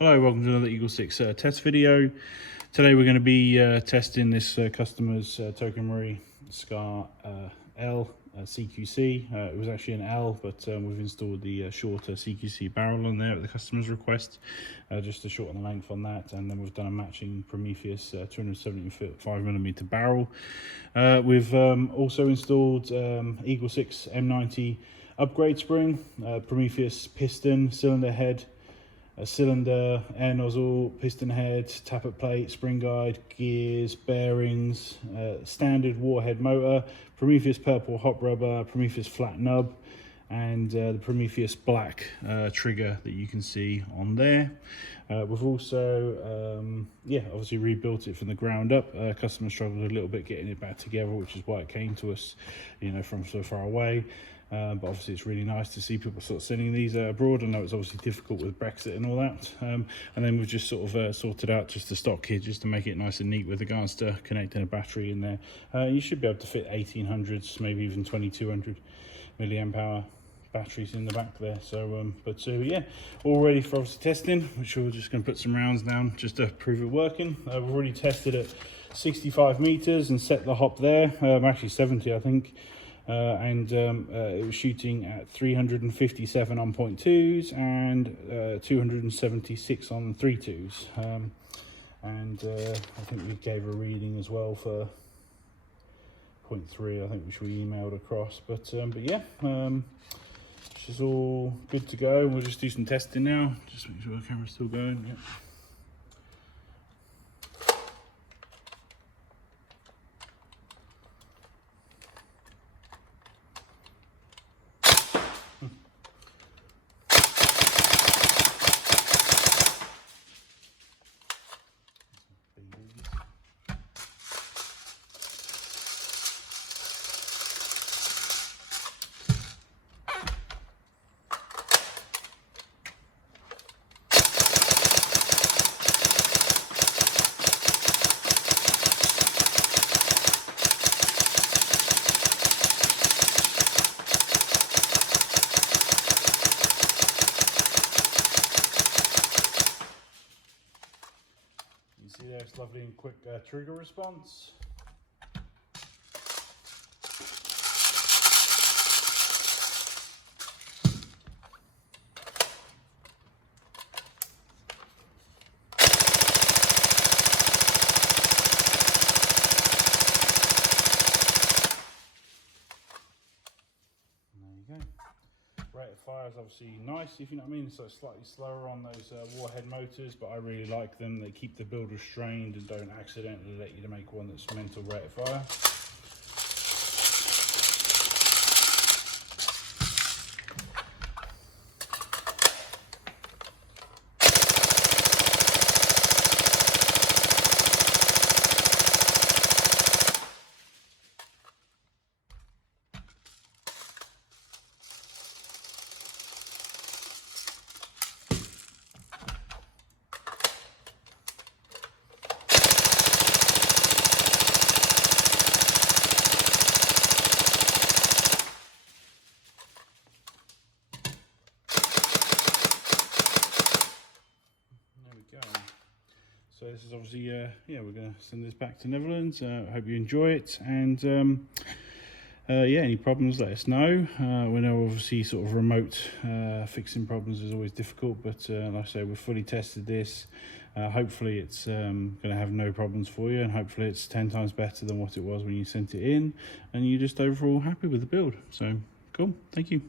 Hello, welcome to another EagleSix test video. Today we're going to be testing this customer's Tokamori Scar L CQC. It was actually an L, but we've installed the shorter CQC barrel on there at the customer's request, just to shorten the length on that. And then we've done a matching Prometheus 275mm barrel. We've also installed EagleSix M90 upgrade spring, Prometheus Piston, cylinder head, a cylinder, air nozzle, piston head, tappet plate, spring guide, gears, bearings, standard WarHead motor, Prometheus purple hot rubber, Prometheus flat nub, and the Prometheus black trigger that you can see on there. We've also, obviously rebuilt it from the ground up. Customer struggled a little bit getting it back together, which is why it came to us, from so far away. But obviously it's really nice to see people sort of sending these abroad. I know it's obviously difficult with Brexit and all that. And then we've just sort of sorted out just the stock kit just to make it nice and neat with regards to connecting a battery in there. You should be able to fit 1800s, maybe even 2200 milliamp hour batteries in the back there. So yeah, all ready for obviously testing, which we're just going to put some rounds down just to prove it working. We've already tested at 65 meters and set the hop there, actually 70 I think. It was shooting at 357 on 0.2s and 276 on 3.2s. I think we gave a reading as well for 0.3, I think, which we emailed across. But yeah, this is all good to go. We'll just do some testing now, just make sure the camera's still going. Yep. See there, it's lovely and quick trigger response. Rate of fire is obviously nice, if you know what I mean. So it's slightly slower on those WarHead motors, but I really like them. They keep the build restrained and don't accidentally let you to make one that's mental rate of fire. So this is obviously, yeah, we're going to send this back to Netherlands. I hope you enjoy it. And yeah, any problems, let us know. We know obviously sort of remote fixing problems is always difficult, but like I say, we've fully tested this. Hopefully it's going to have no problems for you, and hopefully it's 10 times better than what it was when you sent it in, and you're just overall happy with the build. So cool, thank you.